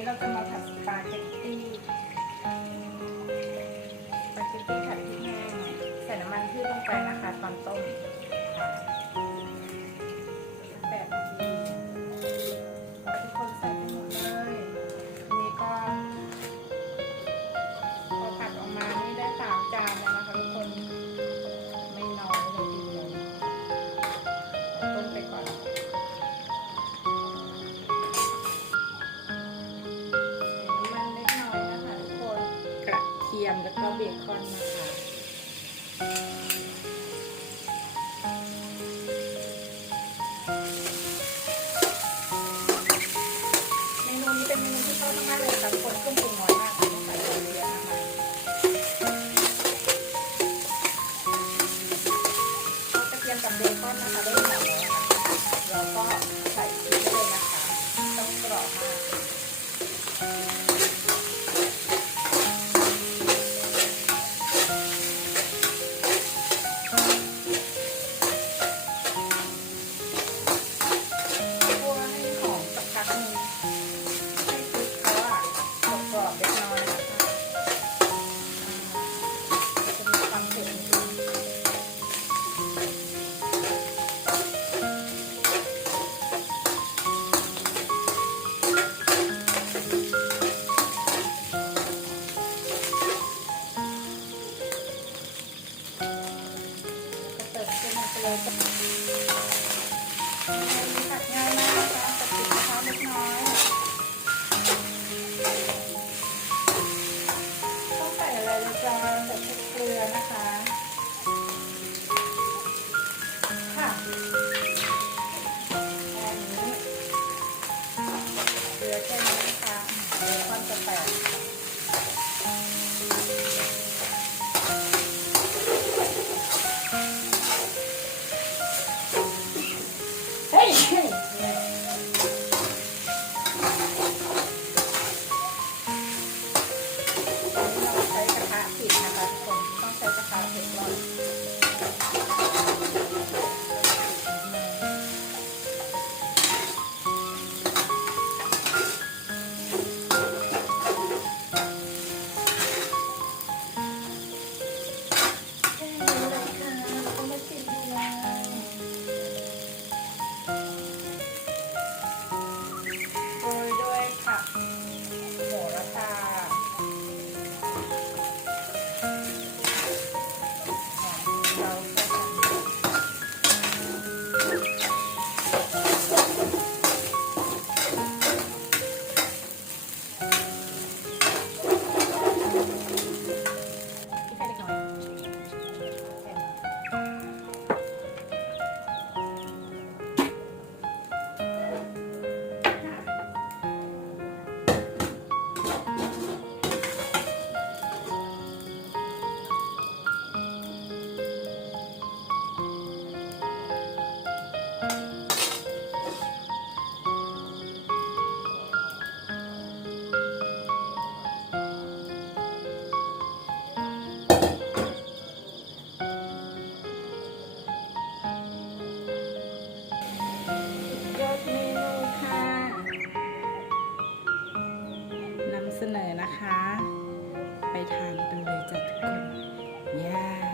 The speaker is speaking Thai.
นี้เราจะมาผัดสปาเกตตี้สปาเกตตี้ผัดพริกแห้งใส่น้ำมันพืชลงไปนะคะตอนต้ม Iya. เลยตัดง่ายมากนะคะตัติดะพร้าวน้อยต้องใส่อะไรเลยจ้าใส่เกลือนะคะ คะ ไปทานกันเลยจ้ะทุกคนย่า